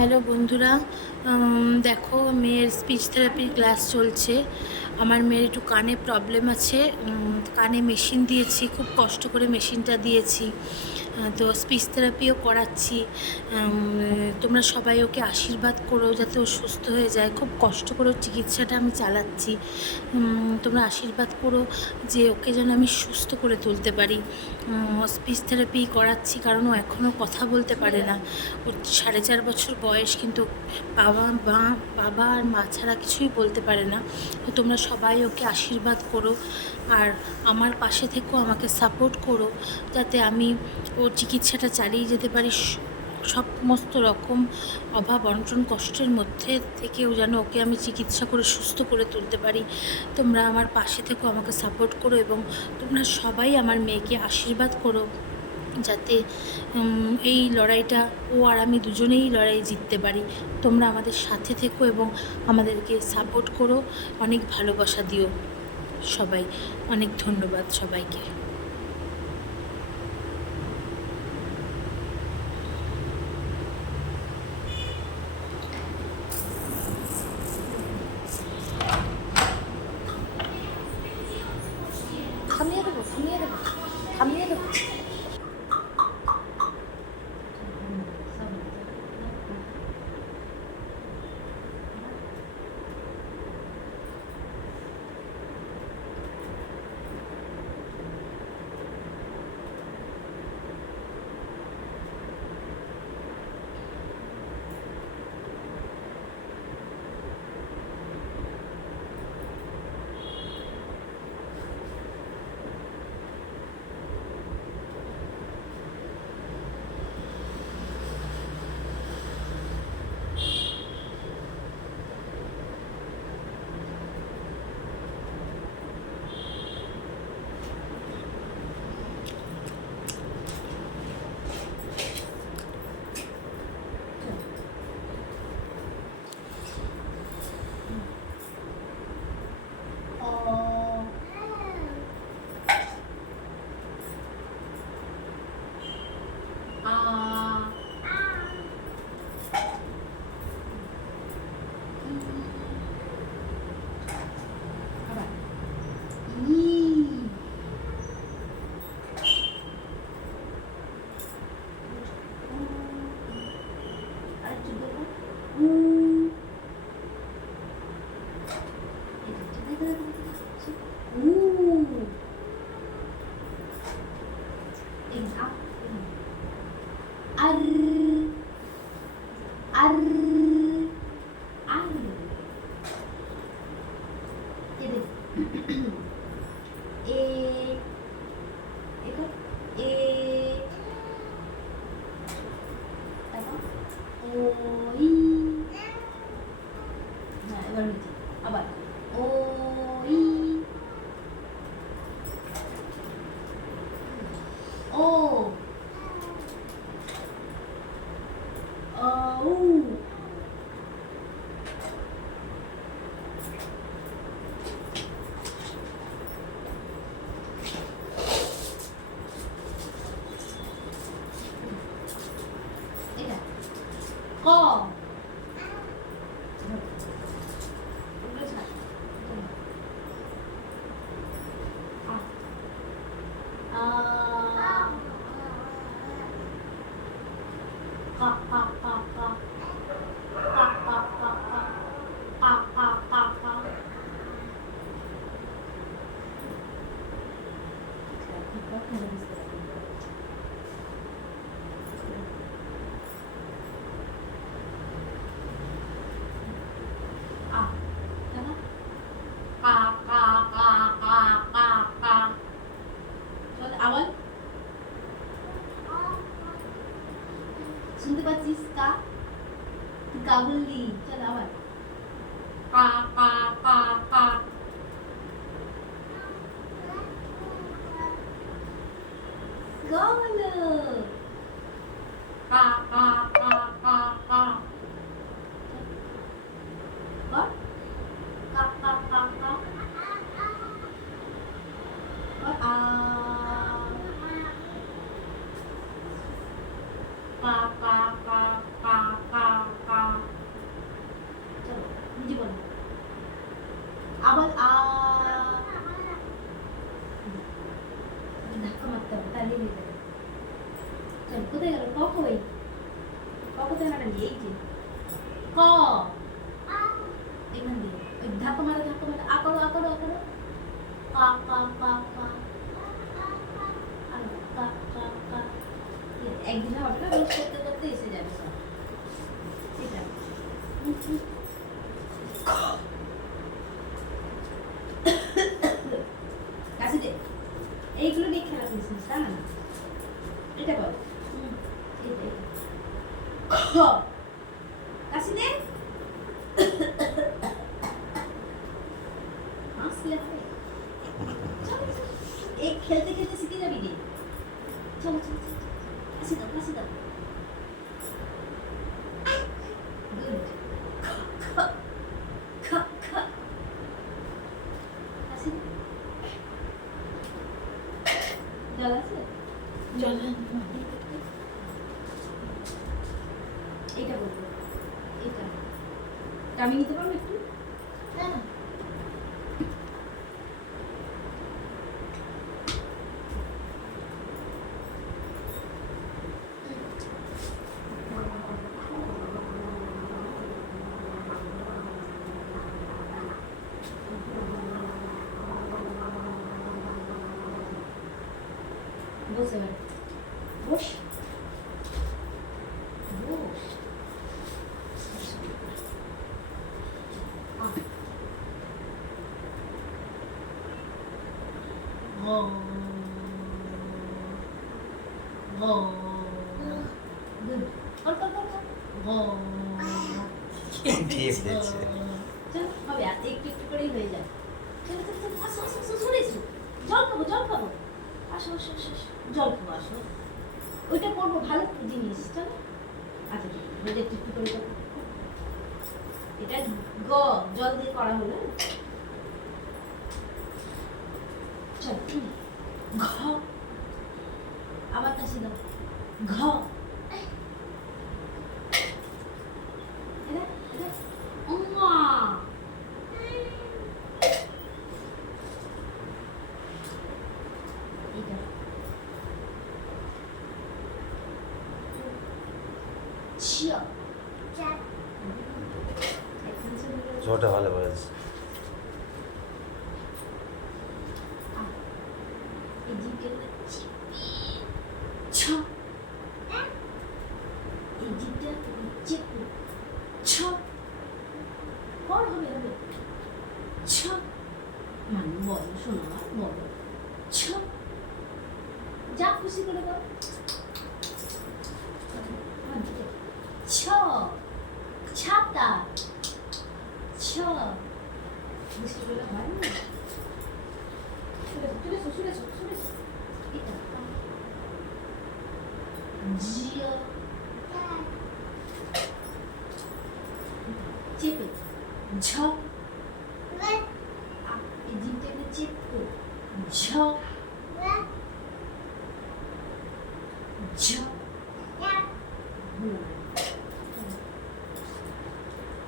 Hello বন্ধুরা, দেখো মেয়ের স্পিচ থেরাপির ক্লাস চলছে। আমার মেয়ের একটু কানে প্রবলেম আছে, কানে মেশিন দিয়েছি, খুব কষ্ট করে মেশিনটা দিয়েছি। তো স্পিচ থেরাপিও করাচ্ছি। তোমরা সবাই ওকে আশীর্বাদ করো যাতে ও সুস্থ হয়ে যায়। খুব কষ্ট করে চিকিৎসাটা আমি চালাচ্ছি। তোমরা আশীর্বাদ করো যে ওকে যেন আমি সুস্থ করে তুলতে পারি। স্পিচ থেরাপি করাচ্ছি কারণ ও এখনও কথা বলতে পারে না। ওর 4.5 বছর বয়স, কিন্তু বাবা আর মা ছাড়া কিছুই বলতে পারে না। তো তোমরা সবাই ওকে আশীর্বাদ করো আর আমার পাশে থেকেও আমাকে সাপোর্ট করো যাতে আমি ওর চিকিৎসাটা চালিয়ে যেতে পারি। সমস্ত রকম অভাব অনটন কষ্টের মধ্যে থেকেও যেন ওকে আমি চিকিৎসা করে সুস্থ করে তুলতে পারি। তোমরা আমার পাশে থেকেও আমাকে সাপোর্ট করো এবং তোমরা সবাই আমার মেয়েকে আশীর্বাদ করো যাতে এই লড়াইটা ও আর আমি দুজনেই লড়াই জিততে পারি। তোমরা আমাদের সাথে থেকো এবং আমাদেরকে সাপোর্ট করো, অনেক ভালোবাসা দিও সবাই। অনেক ধন্যবাদ সবাইকে। থামিয়ে দেবো, থামিয়ে দেবো, থামিয়ে দেবো। আবার ওই ও ও এটা ক আবার শুনতে পাচ্ছিস? কা তুই কা বললি, চল আবার কা কা কা কা গলো কা কা কা কা কা বল কা কা কা কা বল কা কা কা কা কা কা আবার ধাক্কা মারতে হবে, তাহলে হয়ে যাবে। চল, কোথায় গেল? ক কই? ক কোথায় হারালি? এই যে ক, এখান দিয়ে ওই ধাক্কা মারো, ধাক্কা মারো, আ করো, আ করো, আ করো। কা কা কা কা, আর কা কা কা। একদিন হবে না, রোজ করতে করতে এসে যাবে সব। ঠিক আছে। কাশি দে। এইগুলো নিয়ে খেলা করিস তা না? এটা বল। এটা এটা। কাশি দে। হাসলে হবে। এই খেলতে খেলতে শিখে যাবি রে। চলো চলো চলো। কাশি দাও, কাশি দাও। গুড। কাশি দে। জল আছে? জল এটা বলবো, এটা আমি নিতে পারবো একটু? হ্যাঁ। বসে এবার। বস বস। দিয়ে ফেলেছে। চল, হবে আর একটু একটু করেই হয়ে যায়। চলো চলো চলো, আসো আসো আসো, সরে এসো। জল খাবো, জল খাবো। আসো আসো আসো আসো। জল খাবো, আসো। ওইটা করবো, ভালো জিনিস। চলো। আচ্ছা ঠিক আছে, রোজ একটু একটু করে করবো। এটা গ, জল দিয়ে করা হলো। চল, ঘ, আবার কাশি দাও। ঘ, এটা এটা উম্মা। এটা ছিয়া। ছোটা ভালো বলেছে। এই জিপটা ছ, এই জিপটা চেপু। ছ, পর হবে হবে। ছ, মানে বলো শোনা, বলো। ছ, যা খুশি করে বল। ছ, ছাতা। ছ, বৃষ্টি করলে হয় না। সুরেশ সুরেশ সুরেশ, এটা জিও চেপে। ঝ, এই জিমটাকে চেপে। ঝ, ঝ,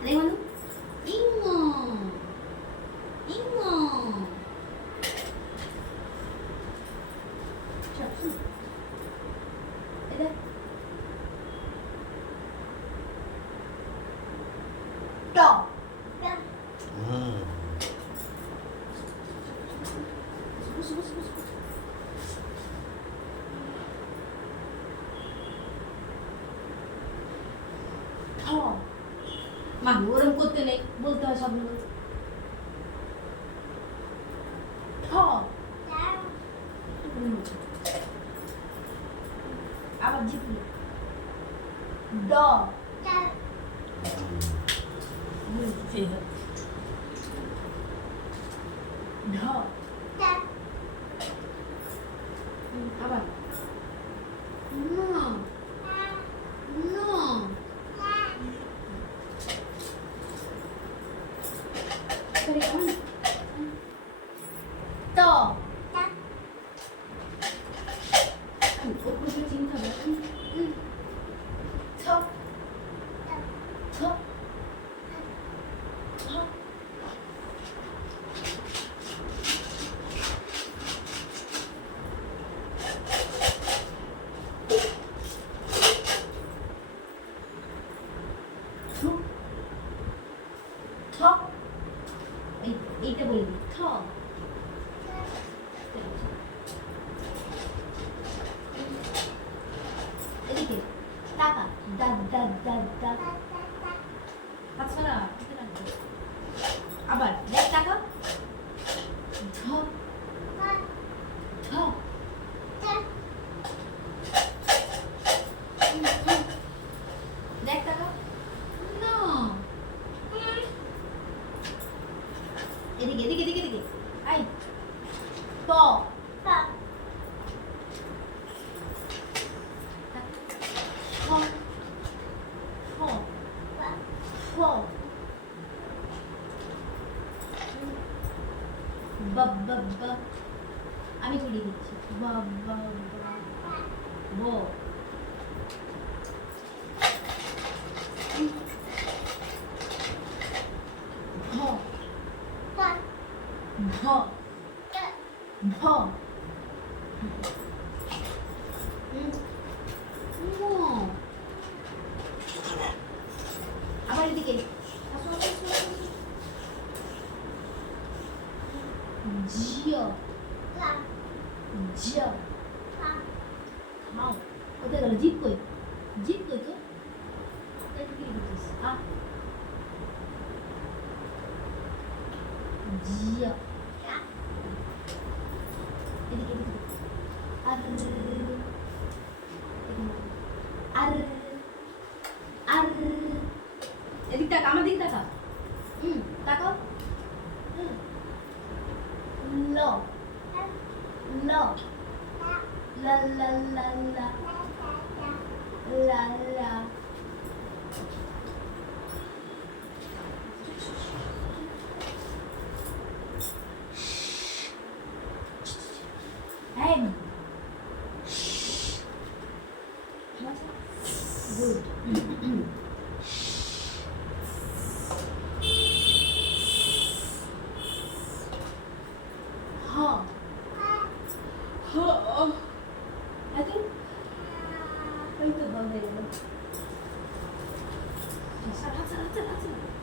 রে মানু ইংো ইংো। এটা ট, হুম। বসো বসো বসো বসো। ঠ, মানু ওরম করতে নেই, বলতে হয় সবগুলো। ঠ, আবার জিপি। ড, ঢ, আবার ন, ন, সরি কেমন ত, ওপরে চিনতে হবে। ছ, ছ, ছ, ছ, ঠু ঠ এইটা বলবি ঠ এদিকে টাকা দা দা দা দা আচ্ছা আবার দেখ টাকা ধ ধ দেখ টাকা না এদিকে এদিকে এদিকে এদিকে আই প হ হ হ বা আমি তুলে দিচ্ছি বা বা ব ভ ভ ভ আবার এদিকে আসো আসো আসো আসো। জিও জিও খাও কোথায় গেল জিপ কই জিপ কই তো এটা কি লিখেছিস আ জিও এদিকে এদিকে আর আর আর এদিক তাকা আমার দিক তাকা তাকাও ল ল লা লা লা লা লা লা M good হ হ এত ওই তো বন্ধ হয়ে গেল আচ্ছা আচ্ছা আচ্ছা আচ্ছা